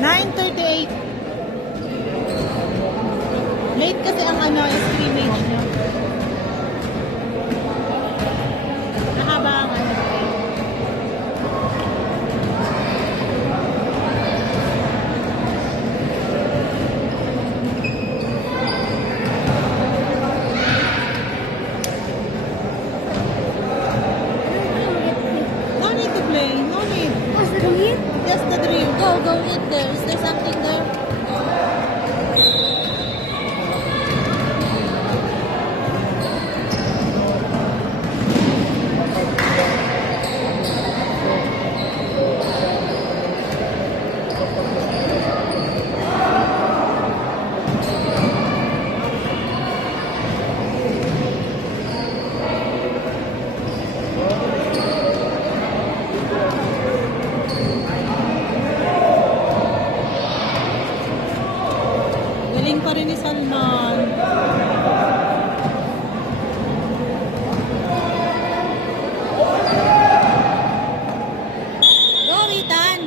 9:38. Late kasi ang ano, scrimmage nyo. Mahaba ang ano. No need to play. No need. What's the meat? Just the drill. Go eat there. Is there something there? Galing pa rin ni Salman. Go, Ethan!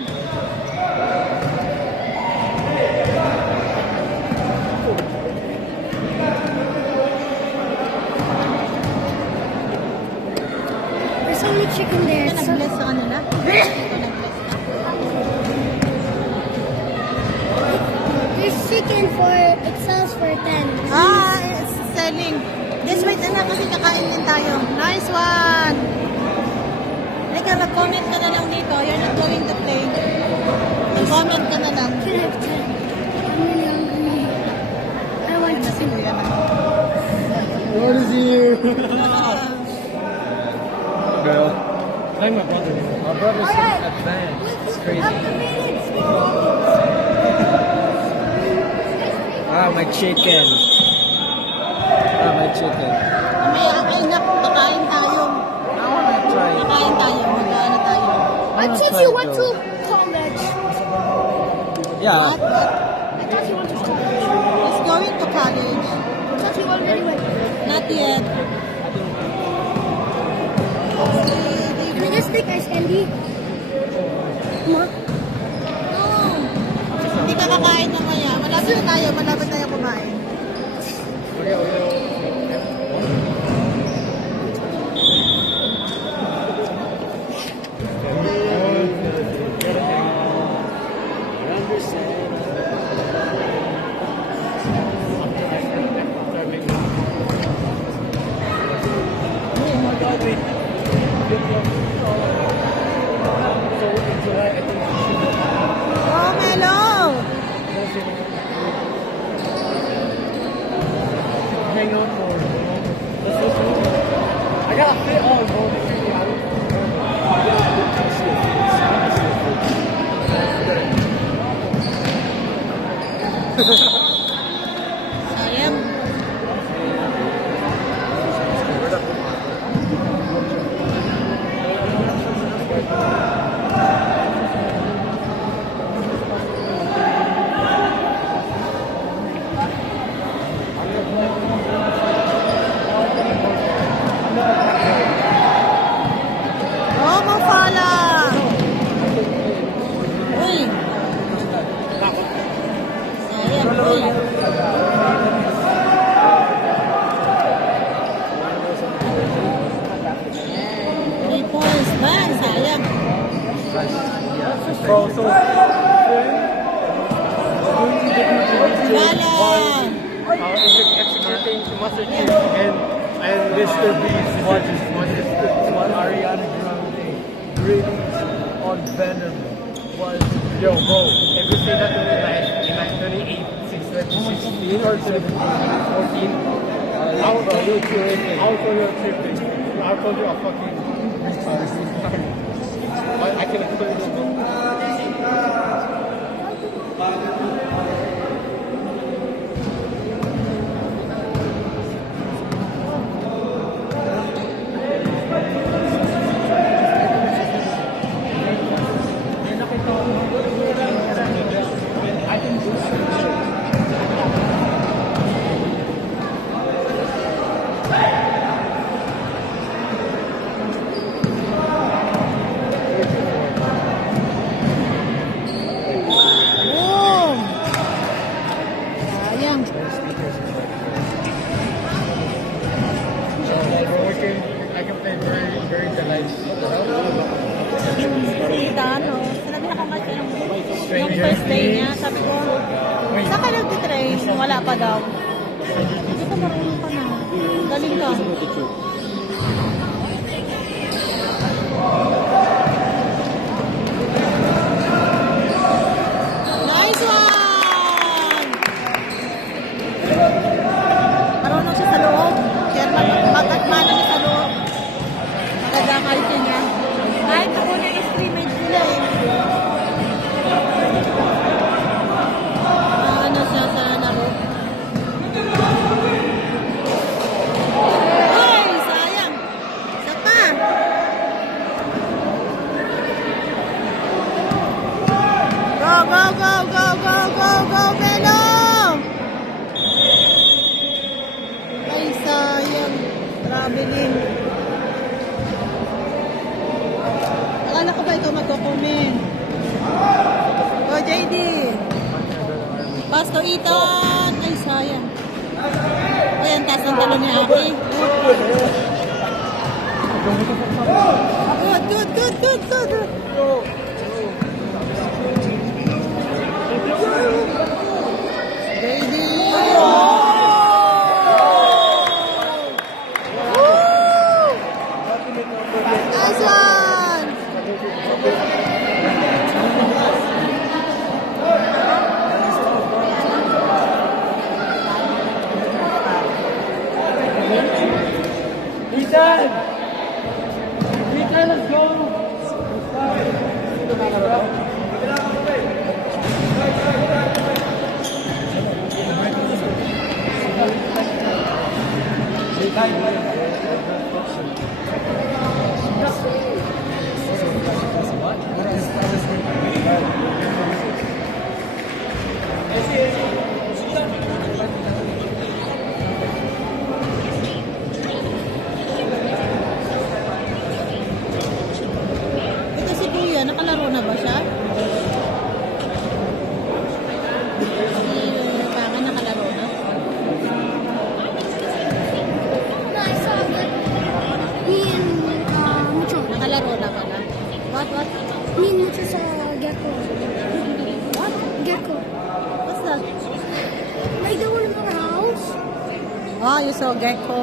There's only chicken there. Ito nag-bless sa kanila? Ito nag-bless ka? There's chicken it sells for 10. Ah, it's selling. Just wait na kasi kakain din tayo. Nice one! Eka, mag-comment ka na lang dito. You're not going to play. Mag-comment ka na lang. Can I have 10? I'm really hungry. I want Ayun na si Kuya na. What is here? Girl. Like my brother. My brother's Alright. advanced. It's crazy. Ah, my chicken. Ah, my chicken. May anak, kakain tayo. I wanna try it. Kakain tayo. Mag-ano tayo. I thought you went to college. Yeah. What? I thought you went to college. He's going to college. I thought you already went. Not yet. Can I just take ice candy? Ma? No. Hindi ka kakain mamaya. Malapit na tayo. Malapit tayo kumain. Oh, Melo! Hang on more. I gotta fit all Sayang. Oh, Mafala! Uy! Sayang, uy. Three points ba? Sayang. Bro, so Wala! executing Master Chief and Mr. Beast was Ariana Grande release on Venom was yo bro if you say that to me like in like 2016 or 17 14 I would tell you tripping I told you a fucking I can explain it. I can do play niya. Sabi ko, saan ka nag-train? Wala pa daw. Hindi ka marunong ka na. Galing ka. Nice one! Marunong siya sa loob. Kaya magkakmano siya sa loob. Maganda ang alti niya. Kahit ako na scrimmage nila eh. Ano siya sa laro. Ay, sayang. Isa pa. Go, go, go, go, go, go, go, Belo! Ay, sayang. Traveling. Akala ko ba ikaw magko-comment? Go, JD. Pass to Ethan. Ay, sayang. Ay, ang taas ng talo ni Aki. Good, good, good, good, good. JD. Woo! Nice one. Ethan! Ethan, let's go! Ito si Kuya, nakalaro na ba siya? Si Panga nakalaro na? No, I saw that. Me and Mucho. Nakalaro na pala. What? Me and Mucho saw Gecko. What? Gecko. What's that? Like the one in our house. Oh, you saw Gecko.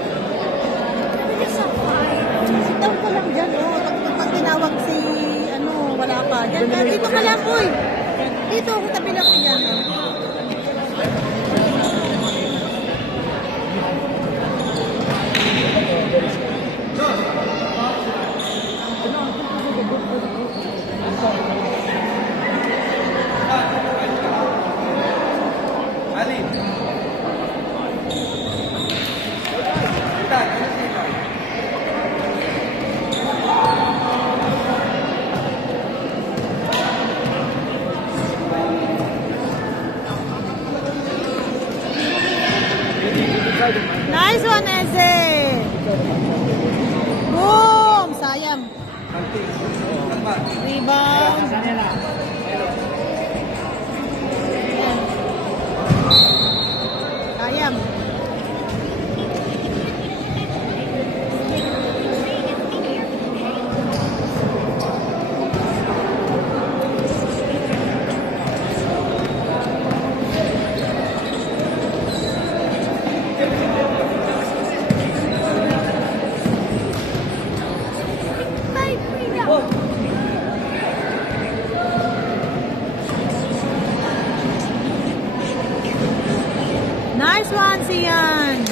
We just saw five. Sit down ka lang dyan, oh. Pag tinawag si, ano, wala pa. Dyan ka, dito ka lang, uy. Dito, ako tabi lang ko dyan, oh. Nice one, Eze! Boom! Sayang. Rebound. Sayang. Five, three down. Nice one, Sian.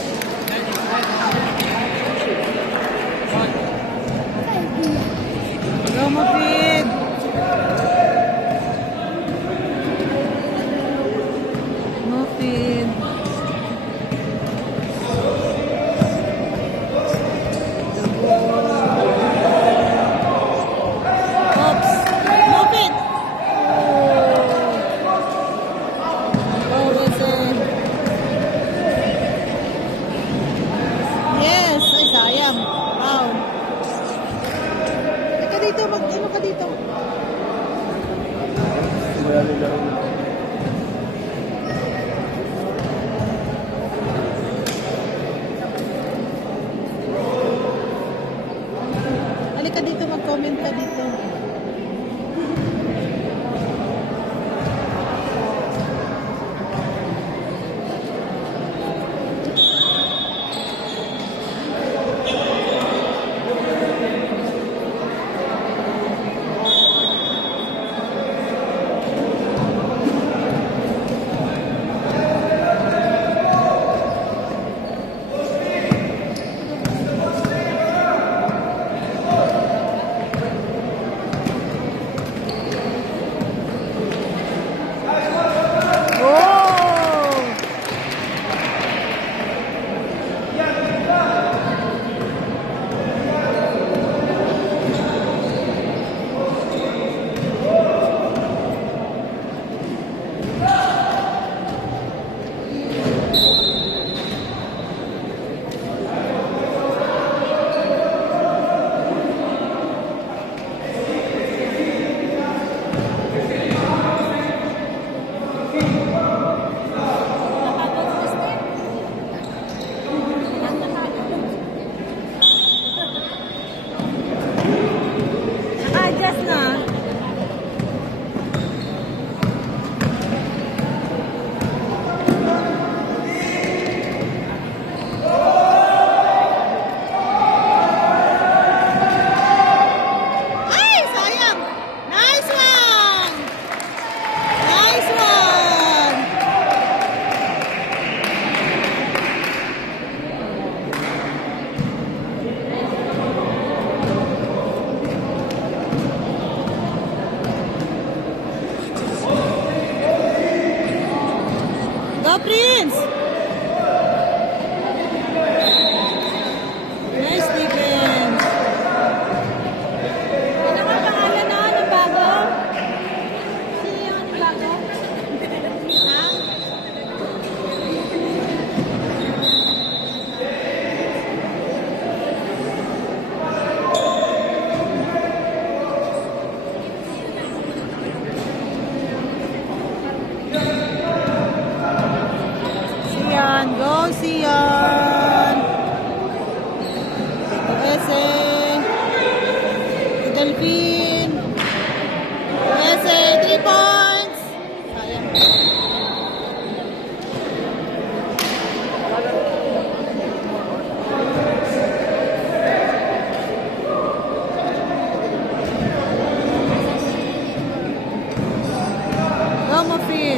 Go, Mufid. Mufid. Oops. Mufid. Oh, listen. Yes, ay sayang. Wow. Teka dito, ano ka dito?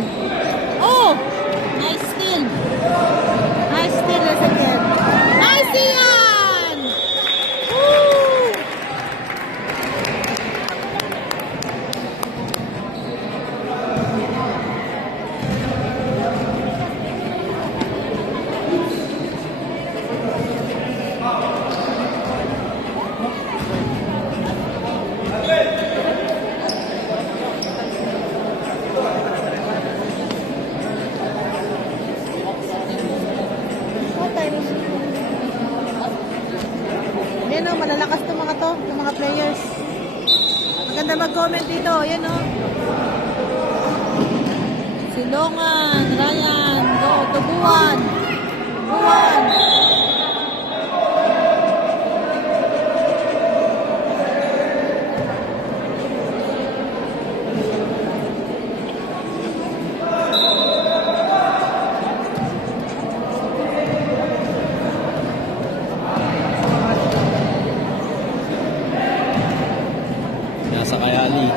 again. Oh! Nice steal. Nice steal is again. Nice Ian! Woo! What time is it? Yan o, malalakas itong mga players. Maganda mag-comment dito, yan o. Silongan, Ryan, go, Tubuan. Tubuan. Nasa kay Ali.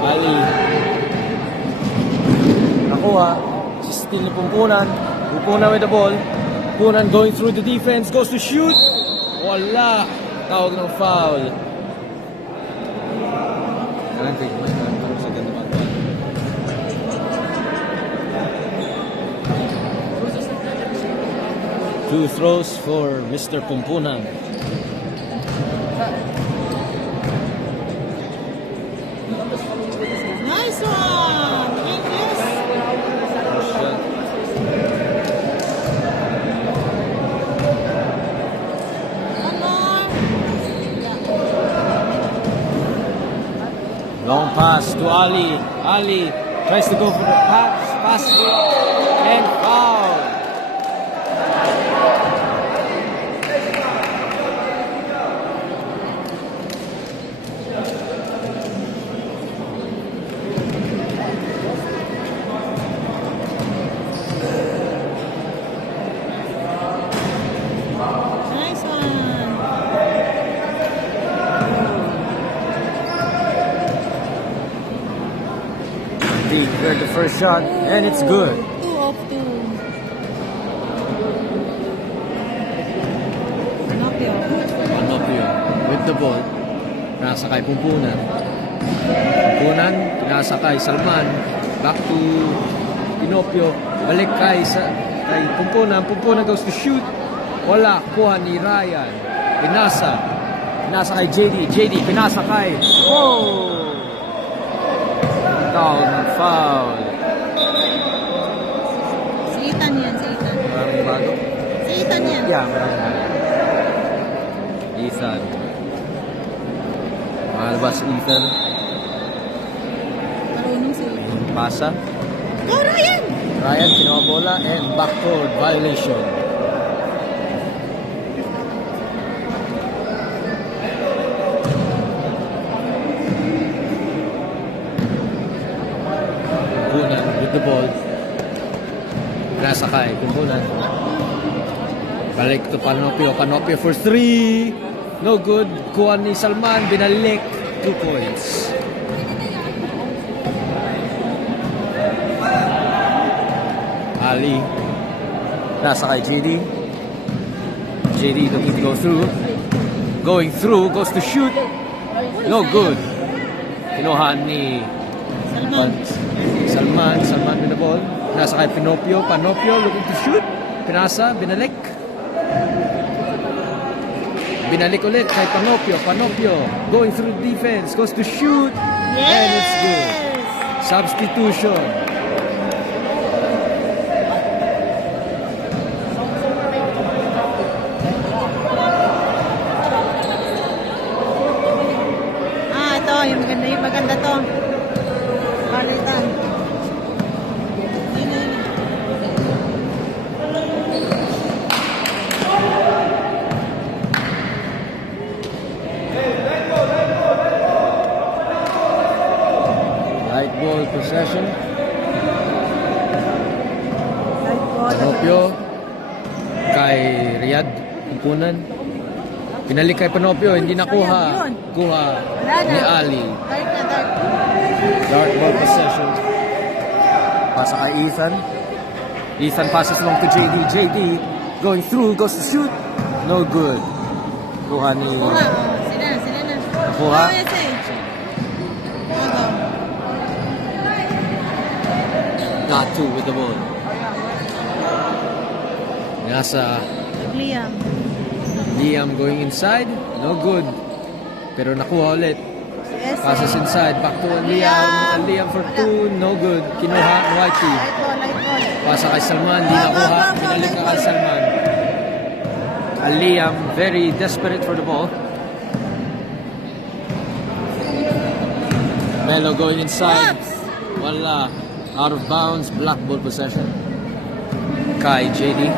Ali. Nakuha. Steal ni Pumpunan. Pumpunan with the ball. Pumpunan going through the defense. Goes to shoot. Wala. Tawag ng foul. Two throws for Mr. Pumpunan. Nice one! Yes! One more. Long pass to Ali. Ali tries to go for the pass and foul. Nice one. He cleared the first shot and it's good. 2 of 2. Pinocchio. Pinocchio with the ball. Nasa kay Pumpunan. Pumpunan, nasa kay Salman. Back to Pinocchio. Balik kay Pumpunan. Pumpunan goes to shoot. Wala. Kuha ni Ryan. Pinasa. Pinasa kay JD. JD, pinasa kay. Oh! Tawag ng foul. Si Ethan yan, si Ethan. Maraming bago. Si Ethan yan. Yeah, maraming bago. Ethan. Mahalabas si Ethan. Marunong si Ethan. Pasa. Go, Ryan! Ryan, kinuha bola and backcourt violation. Pumpunan with the ball. Nasa kay Pumpunan. Balik to Panopio. Panopio for 3. No good. Kuha ni Salman. Binalik. 2 points. Ali. Nasa kay JD. JD looking to go through. Going through. Goes to shoot. No good. Kinuha ni Salman. Salman with the ball. Nasa kay Pinocchio. Pinocchio looking to shoot. Pinasa. Binalik. Binalik ulit kay Pinocchio. Pinocchio going through defense. Goes to shoot. And it's good. Substitution. Ito, yung maganda to. Palitan. Yun. Light ball possession. Pinocchio. Pinocchio kay Riyad. Pumpunan. Pinalik kay Pinocchio. Hindi nakuha. Kuha ni Ali. Dark na dark. Dark ball possession. Pasa kay Ethan. Ethan passes long to JD. JD going through, goes to shoot. No good. Kuha ni... Kuha. Sila na. Kuha. Oh, SH. Hold on. Got two with the ball. Nasa Liam going inside. No good. Pero nakuha ulit. SH. Passes inside. Back to Liam. Liam for two. No good. Kinuha ng Whitey. Light ball. Pasa kay Salman. Di nakuha. Pinalik na kay Salman. Liam very desperate for the ball. Melo going inside. Whoops. Wala. Out of bounds. Black ball possession. Kay JD.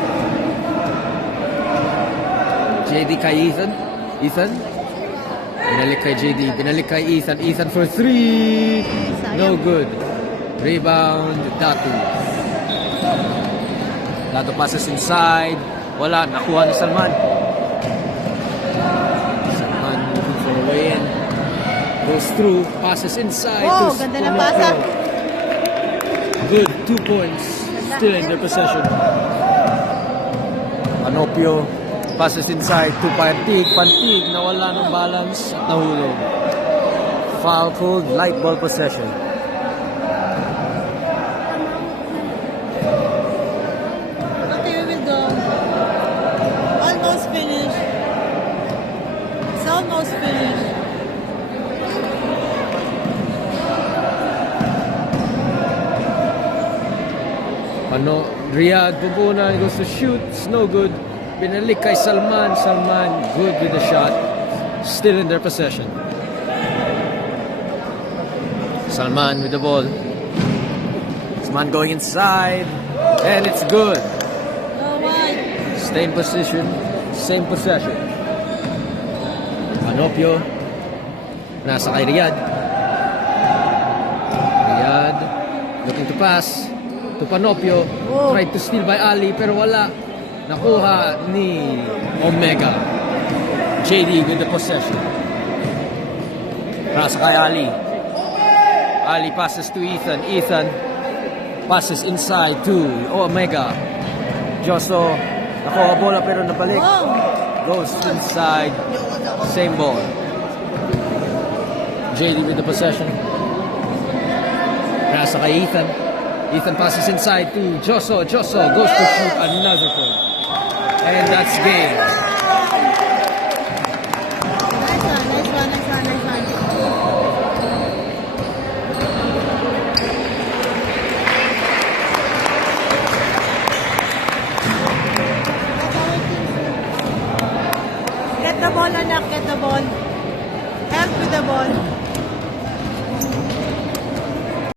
JD kay Ethan. Ethan. Binalik kay JD. Binalik kay Ethan. Ethan for three. No good. Rebound. Datu. Datu passes inside. Wala. Nakuha ni Salman. Salman looking for a way in. Goes through. Passes inside. Oh, to ganda ng Onofrio. pasa. Good. 2 points. Still in their possession. Onofrio passes inside to Pantig. Pantig nawala ng balance at nahulog. Foul called. Light ball possession. Okay, we will go. Almost finished. It's almost finished. Riyad Bubuna goes to shoot. It's no good. Binalik kay Salman. Salman good with the shot. Still in their possession. Salman with the ball. Salman going inside. And it's good. No white. Same position. Same possession. Onofrio. Nasa kay Riyad. Riyad looking to pass to Panopio. Oh. Tried to steal by Ali pero wala. Nakuha ni Omega. JD with the possession. Nasa kay Ali. Ali passes to Ethan. Ethan passes inside to Omega. Joso nakuha bola pero nabalik. Oh. Goes inside. Same ball. JD with the possession. Nasa kay Ethan. Ethan passes inside to Joso. Joso goes to shoot another point. And that's game.